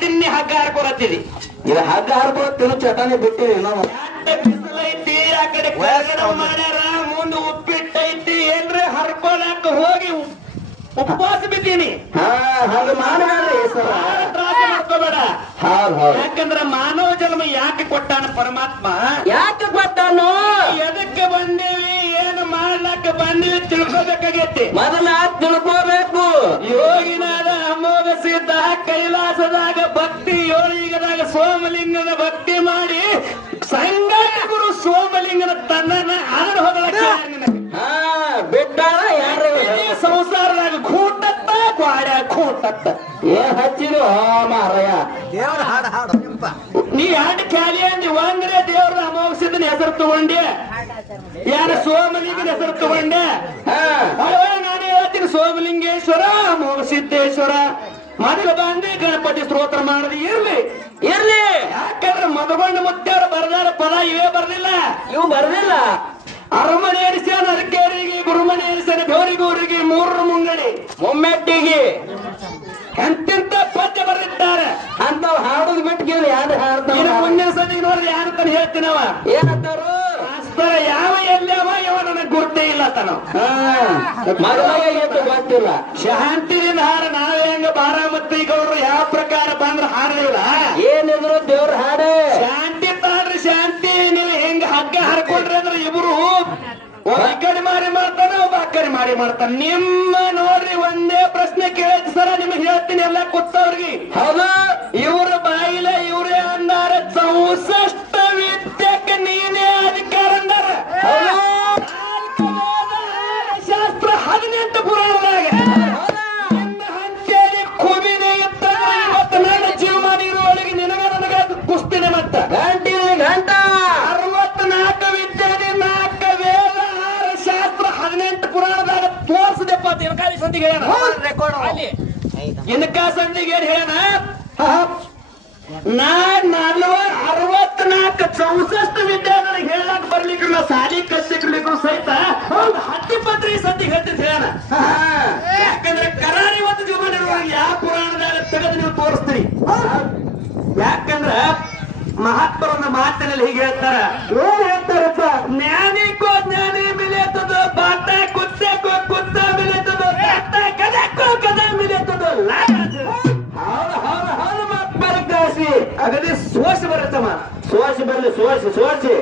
ಹೇಳ್ತೀನಿ ಹಗ್ಗ ಹಾರ್ಕೊಳತ್ತಿದಿ ಇದು ಹಗ್ಗ ಹಾರ್ಕೊಳತ್ತಿನ ಚಟಾನೆ ಬಿಟ್ಟಿರಿ ನಾವು ಬಿಸಿಲೈತಿ ಆ ಕಡೆ ಮಾಡ್ಯಾರ ಮುಂದೆ ಉಪ್ಪಿಟ್ಟೈತಿ ಏನ್ರಿ ಹರ್ಕೊಳಕ್ ಹೋಗಿ ಉಪವಾಸ ಬಿದ್ದೀನಿ ಹಂಗ ಮಾಡಬೇಡ್ರಿ ತ್ರಾಸ ಮಾಡ್ಕೋಬೇಡ ಯಾಕಂದ್ರ ಮಾನವ ಜನ್ಮ ಯಾಕೆ ಕೊಟ್ಟಾನ ಪರಮಾತ್ಮ ಯಾಕೆ ಕೊಟ್ಟಾನು ಎದಕ್ಕೆ ಬಂದೇವಿ ಏನು ಮಾಡ್ಲಕ್ಕ ಬಂದಿವಿ ತಿಳ್ಕೋಬೇಕಾಗೈತಿ ಮೊದಲ ತಿಳ್ಕೋಬೇಕು ಯೋಗಿನಾದ ಅಮೋಘ ಸಿದ್ಧ ಕೈಲಾಸದಾಗ ಭಕ್ತಿ ಯೋಗಿಗದಾಗ ಸೋಮಲಿಂಗನ ಭಕ್ತಿ ಮಾಡಿ ಸಂಗಮ ಗುರು ಸೋಮಲಿಂಗನ ತನ್ನನ್ನ ಆಡ ಹೋಗಲಕ್ಕ ಬಿಟ್ಟಾರ ಯಾರು ಸಂಸಾರದಾಗ ಕೂಟತ್ತ ಗ್ವಾಡ ಕೂಟತ್ತ ಏನ್ ಹಚ್ಚಿದು ಮಾರಯ್ಯ ದೇವ್ರ ಹಾಡು ಹಾಡು ನೀ ಹಾಡು ಖಾಲಿ ಅಂದಿ ಒಂದ್ರೆ ದೇವ್ರ ಅಮೋಘ ಸಿದ್ಧನ ಹೆಸರು ತಗೊಂಡೆ ಯಾರ ಸೋಮಲಿಂಗನ ಹೆಸರು ತಗೊಂಡೆ ನಾನು ಹೇಳ್ತೀನಿ ಸೋಮಲಿಂಗೇಶ್ವರ ಅಮೋಘ ಸಿದ್ದೇಶ್ವರ ಮೊದಲು ಬಂದಿ ಗಣಪತಿ ಸ್ತೋತ್ರ ಮಾಡದು ಇರ್ಲಿ ಯಾಕಂದ್ರೆ ಮದಗೊಂಡ ಮುತ್ತೇವ್ರ ಬರ್ದಾರ ಪದ ಇವೇ ಬರ್ಲಿಲ್ಲ ಇವು ಬರ್ದಿಲ್ಲ ಅರಮನೆ ಎರಿಸ್ಯಾನ ಅರಕೇರಿಗೆ ಗುರುಮನೆ ಎರಿಸ್ಯಾನ ಬೇರಿಗೂರಿಗೆ ಮೂರರ ಮುಂಗಡಿ ಮೊಮ್ಮೆಟ್ಟಿಗೆ ಎಂತೆಂತ ಪದ್ಯ ಬರೆದಿದ್ದಾರೆ ಅಂತ ಹಾಡುದು ಬಿಟ್ಟು ಯಾರು ಹಾಡ್ತಾವ ಮುಂದಿನ ಸತಿ ನೋಡ್ರಿ ಯಾರು ತಾನು ಹೇಳ್ತೀನವ ಏನಂತಾರು ಮಾಸ್ತರ ಯಾವ ಎಲ್ಲವ ಇವ ನನಗೆ ಗುರ್ತೇ ಇಲ್ಲ ತಾನು ಮದುವೆ ಗೊತ್ತಿಲ್ಲ ಶಾಂತಿಯಿಂದ ಹಾರ ನಾವೇ ಹೆಂಗ ಬಾರಾಮತಿ ಗೌಡ್ರು ಯಾವ ಪ್ರಕಾರ ಬಂದ್ರ ಹಾಡಲಿಲ್ಲ ಏನಿದ್ರು ದೇವ್ರ ಹಾಡು ಶಾಂತಿ ತಾಡ್ರಿ ಶಾಂತಿ ನೀವು ಹೆಂಗ ಹಗ್ಗ ಹರ್ಕೊಂಡ್ರಿ ಅಂದ್ರೆ ಇಬ್ರು ಒಬ್ಬ ಈ ಕಡೆ ಮಾರಿ ಮಾಡ್ತಾನೆ ಒಬ್ಬ ಆ ಕಡೆ ಮಾರಿ ಮಾಡ್ತಾನೆ ನಿಮ್ಮ ನೋಡ್ರಿ ಒಂದೇ ಪ್ರಶ್ನೆ ಕೇಳಿದ್ ಸರ ನಿಮ್ಗೆ ಹೇಳ್ತೀನಿ ಎಲ್ಲ ಕೂತವ್ರಿಗೆ ಹೌದು ಇವ್ರ ಬಾಯಿಲ ಇವ್ರೇ ಅಂದಾರ 64 ವಿದ್ಯಕ್ಕೆ ನೀನೇ ಅಧಿಕಾರ ಅಂದಾರ ಶಾಸ್ತ್ರ 18 ಪುರಾಣದಾಗ ಹಂತೇಳಿ ಕುಬಿನೇ ಇತ್ತಂದ್ರೆ ಇವತ್ತು ನನ್ನ ಜೀವಮಾನ ಇರುವೊಳಗೆ ನಿನಗ ನನಗ ಕುಸ್ತಿನೇ ಮತ್ತ ಗಂಟೆ 64 ವಿದ್ಯೆ 4 ವೇದ 6 ಶಾಸ್ತ್ರ 18 ಪುರಾಣದಾಗ ತೋರ್ಸದೆಪ್ಪ ಇನಕಾಲಿ ಸಂಧಿಗೆ ಹೇಳ್ಯಾನ ಇನಕಾ ಸಂಧಿಗೆ ಏನ್ ಹೇಳ್ಯಾನ ನಾನು 64 ವಿದ್ಯೆ ನನಗೆ ಹೇಳಕ್ ಬರ್ಲಿಕ್ಕೆ ನಾ ಸಾಲಿ ಕಲಿಕ್ಲಿಕ್ಕೂ ಸಹಿತ ಹತ್ತಿಪತ್ರಿ ಸಂಧಿಗೆ ಹೇಳ್ತಿದ್ ಹೇಳ್ಯಾನ ಯಾಕಂದ್ರೆ ಕರಾರಿ ಇವತ್ತು ಜೀವನ ಇರುವಾಗ ಯಾವ ಪುರಾಣದಾಗ ತೆಗೆದು ನೀವು ತೋರಿಸ್ತೀರಿ ಯಾಕಂದ್ರ ಮಹಾತ್ಮರನ್ನ ಮಾತಿನಲ್ಲಿ ಹೀಗೆ ಹೇಳ್ತಾರ ಏನ್ ಹೇಳ್ತಾರಪ್ಪ ಜ್ಞಾನಿಕೋ ಜ್ಞಾನಿ ಮಿಲೇತದ ಬಾಟ ಕುತ್ತಕೋ ಕುತ್ತ ಮಿಲೇತದ ಬಾಟ ಕದಕ್ಕೋ ಕದ ಮಿಲೇತದ ಹೌದು ಮಾತ್ ಬರಕಾಸಿ ಅಗದಿ ಸೋಸಿ ಬರುತ್ತಮ್ಮ ಸೋಸಿ ಬರ್ಲಿ ಸೋಸಿ